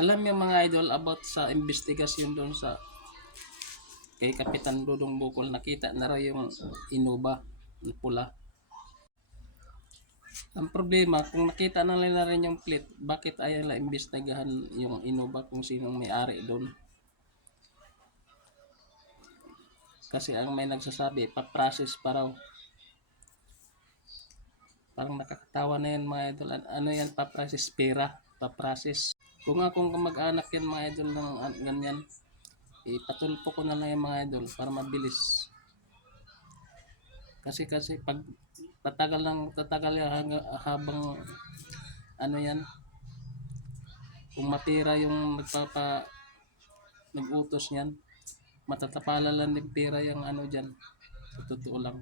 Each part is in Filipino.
Alam niyo mga idol about sa investigasyon doon sa kay Kapitan Dudong Bukol, nakita na raw yung Innova na pula. Ang problema, kung nakita na nila rin yung plate, bakit ayaw nila imbestigahan yung Innova kung sinong may-ari doon? Kasi ang may nagsasabi, pa-process pa raw. Parang nakakatawa na yan mga idol. Ano yan, pa-process? Pera, pa-process. Kung akong kamag-anak yan mga idol ng ganyan, ipatulpo ko na lang yung mga idol para mabilis. Kasi pag tatagal yan habang ano yan, kung matira yung nag-utos niyan, matatapala lang din pera yung ano dyan. Sa totoo lang.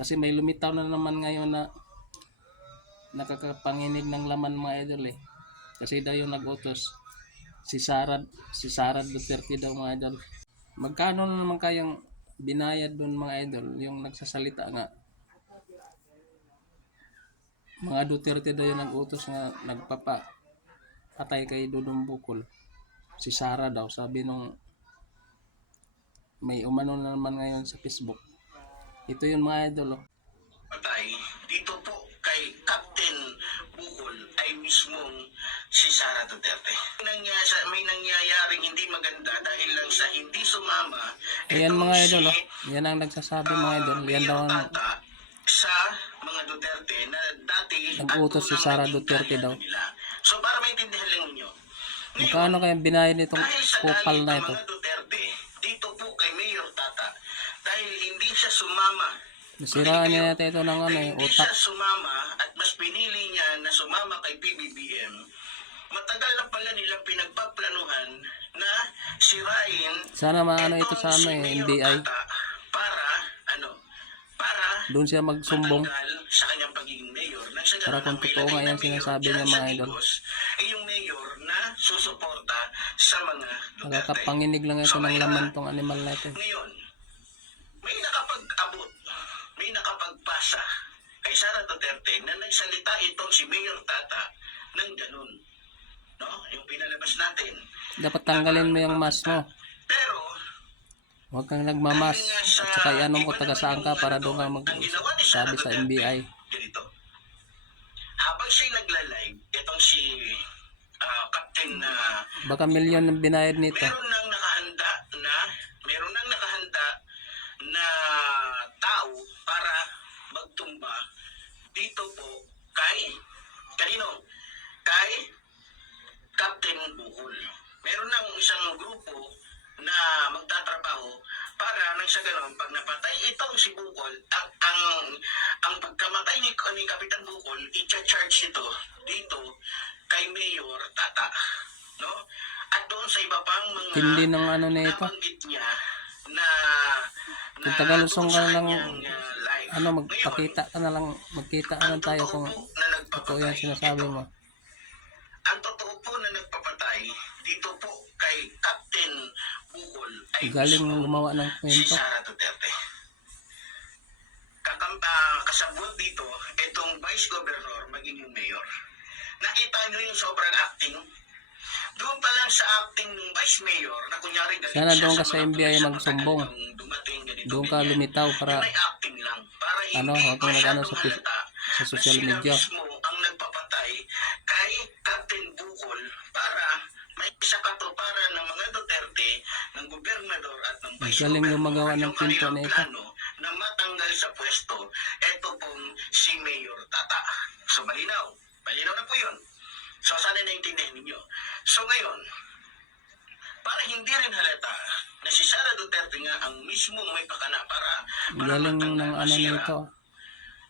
Kasi may lumitaw na naman ngayon na nakakapanginig ng laman mga idol eh. Kasi daw yung nag-utos, si Sara Duterte daw mga idol. Magkano na naman kayang binayad doon mga idol, yung nagsasalita nga. Mga Duterte daw yung nag-utos nga nagpapatay kay Dudong Bukol. Si Sara daw, sabi nung may umano na naman ngayon sa Facebook. Ito yung mga idol. Patay dito po kay Captain Bukol ay mismong si Sara Duterte. May nangyayaring hindi maganda dahil lang sa hindi sumama. Ayan mga idol, yan ang nagsasabi mga idol. Yan daw ang sa mga Duterte na dati nag-utos si Sara Duterte daw. So para maintindihan lang ninyo. Magkano kaya binayad nitong kupal na ito? Mga Duterte, dito po kay Mayor Tata, dahil hindi siya sumama. Nasiraan niya natin ito ng ano, Hindi utak. siya sumama at mas pinili niya na sumama kay PBBM. Matagal na pala nilang pinagpaplanuhan na sirain Sana maano ito sa ano NBI. Para doon siya magsumbong. Sa kanyang pagiging mayor. Para kung totoo nga yan sinasabi niya mga idol. Yung mayor na susuporta sa mga Duterte. Nakakapanginig lang ito ng laman tong animal na ito. Ngayon, may nakapag-abot, may nakapagpasa kay Sara Duterte na nagsalita itong si Mayor Tata ng ganun. No? Yung pinalabas natin. Dapat tanggalin mo yung mask mo. Pero, huwag kang nagmamas. At saka iano mo taga saan ka para doon ka magsabi sa NBI. Ganito. Habang siya nagla-live, itong si Captain baka milyon ang binayad nito. meron nang nakahanda na tao para magtumba dito po kay kanino? Kay Captain Bukol. Meron nang isang grupo na magtatrabaho para nang sa ganun, pag napatay itong si Bukol, ang pagkamatay ni Kapitan Bukol, i-charge ito dito kay Mayor Tata. No? At doon sa iba pang mga hindi ng ano na ito. nabanggit niya na kung tagalusong ka na lang ano, magpakita ka na lang, magkita ka na tayo kung totoo yan sinasabi mo. Ang totoo po na nagpapatay dito po kay Captain Bukol ay galing gumawa ng kwento. Si Sara Duterte. Kasabot dito itong Vice Governor maging yung Mayor. Nakita nyo yung sobrang acting? Doon pa lang sa acting ng Vice Mayor na kunyari sana doon ka sa NBI magsumbong. Doon ka lumitaw para ano, habang nag-ano sa social media. Ang nagpapatay kay Captain Bukol para may isa para ng mga Duterte, ng gobernador at ng vice galing gumagawa ng kwento na ito. Na matanggal sa pwesto, ito pong si Mayor Tata. So malinaw na po yun. So sana naintindihan ninyo. So ngayon, para hindi rin halata na si Sara Duterte nga ang mismong may pakana para galing ng ano nito.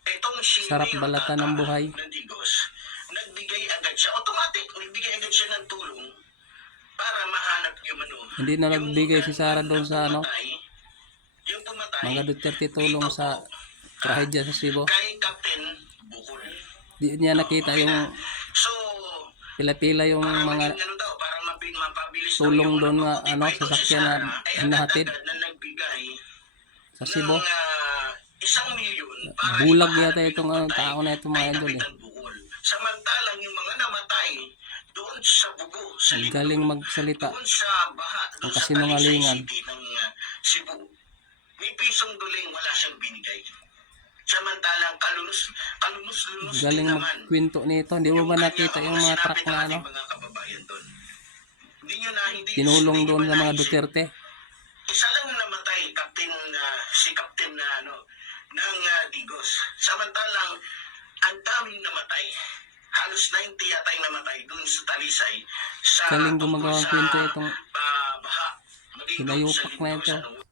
Itong si sarap Mayor balatan ng buhay. Ng Digos, nagbigay agad siya, nagbigay agad siya ng tulong para mahanap yung ano. Hindi na nagbigay si Sara doon sa ano. Yung pumatay, mga Duterte tulong sa trahedya sa Cebu. Kay Captain Bukol. Di niya nakita yung so, pila-pila yung mga tulong doon nga ano, sasakyan na hinahatid sa Cebu. 1 milyon bulag yata itong tao na itong mga idol eh. Samantalang yung mga namatay doon sa bugo, sa Ang Lindo, galing magsalita. doon sa baha, doon Ang sa kasinungalingan. Talisay City ng Cebu. May pisong duling wala siyang binigay. Samantalang kalunus din Galing naman magkwento nito. Hindi mo ba nakita yung mga truck na ano? mga kababayan doon. Hindi Tinulong hindi doon ba ng mga naisip? Duterte. Isa lang namatay, si Captain ng Digos. Samantalang ang daming namatay. Halos 90 yata yung namatay doon sa Talisay. Sa Galing gumagawa ng kwento itong baha. Maging doon sa pinayupak na Lindo, ito. sa